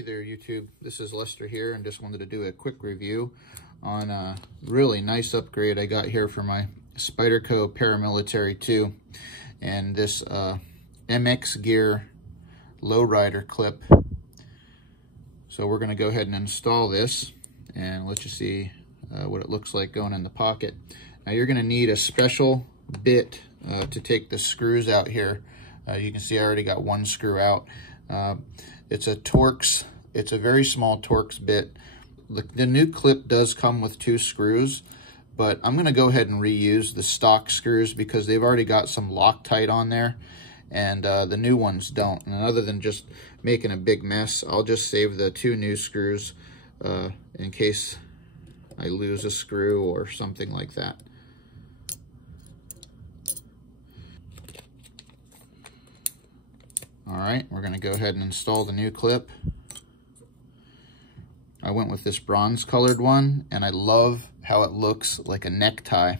Hey there, YouTube. This is Lester here, and just wanted to do a quick review on a really nice upgrade I got here for my Spyderco Paramilitary 2 and this MXG lowrider clip. So we're going to go ahead and install this and let you see what it looks like going in the pocket. Now you're going to need a special bit to take the screws out here. You can see I already got one screw out. It's a Torx. It's a very small Torx bit. The new clip does come with 2 screws, but I'm going to go ahead and reuse the stock screws because they've already got some Loctite on there, and the new ones don't. And other than just making a big mess, I'll just save the 2 new screws in case I lose a screw or something like that. All right, we're going to go ahead and install the new clip. I went with this bronze colored one, and I love how it looks like a necktie.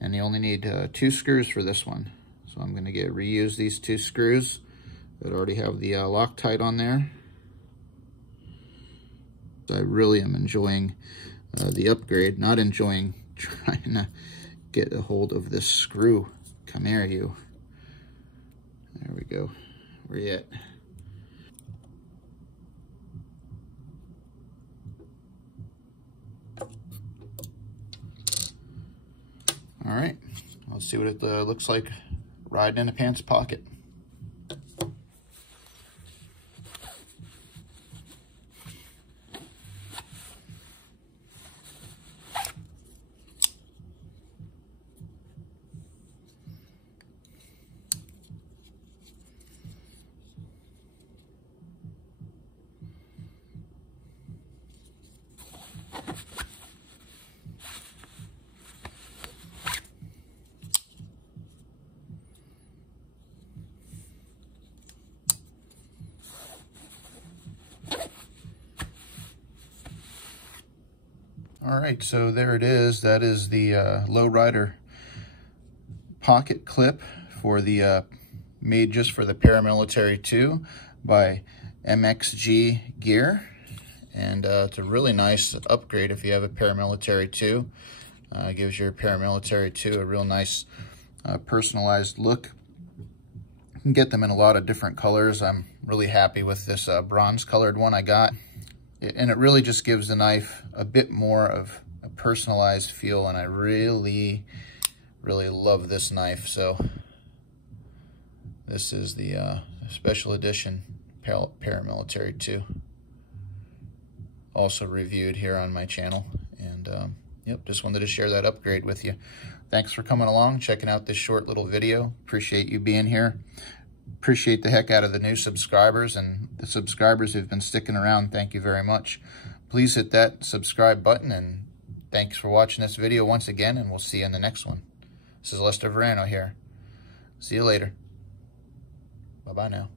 And you only need 2 screws for this one. So I'm going to reuse these 2 screws that already have the Loctite on there. I really am enjoying the upgrade, not enjoying trying to get a hold of this screw. Come here, you. There we go. Where you at? All right, let's see what it looks like riding in a pants pocket. All right, so there it is. That is the lowrider pocket clip for the made just for the Paramilitary 2 by MXG gear, and it's a really nice upgrade if you have a Paramilitary 2. Gives your Paramilitary 2 a real nice personalized look. You can get them in a lot of different colors. I'm really happy with this bronze colored one I got. And it really just gives the knife a bit more of a personalized feel, and I really, really love this knife. So this is the special edition Paramilitary 2. Also reviewed here on my channel. And yep, just wanted to share that upgrade with you. Thanks for coming along, checking out this short little video. Appreciate you being here. Appreciate the heck out of the new subscribers, and the subscribers who've been sticking around. Thank you very much. Please hit that subscribe button, and thanks for watching this video once again, and we'll see you in the next one. This is Lester Verano here. See you later. Bye-bye now.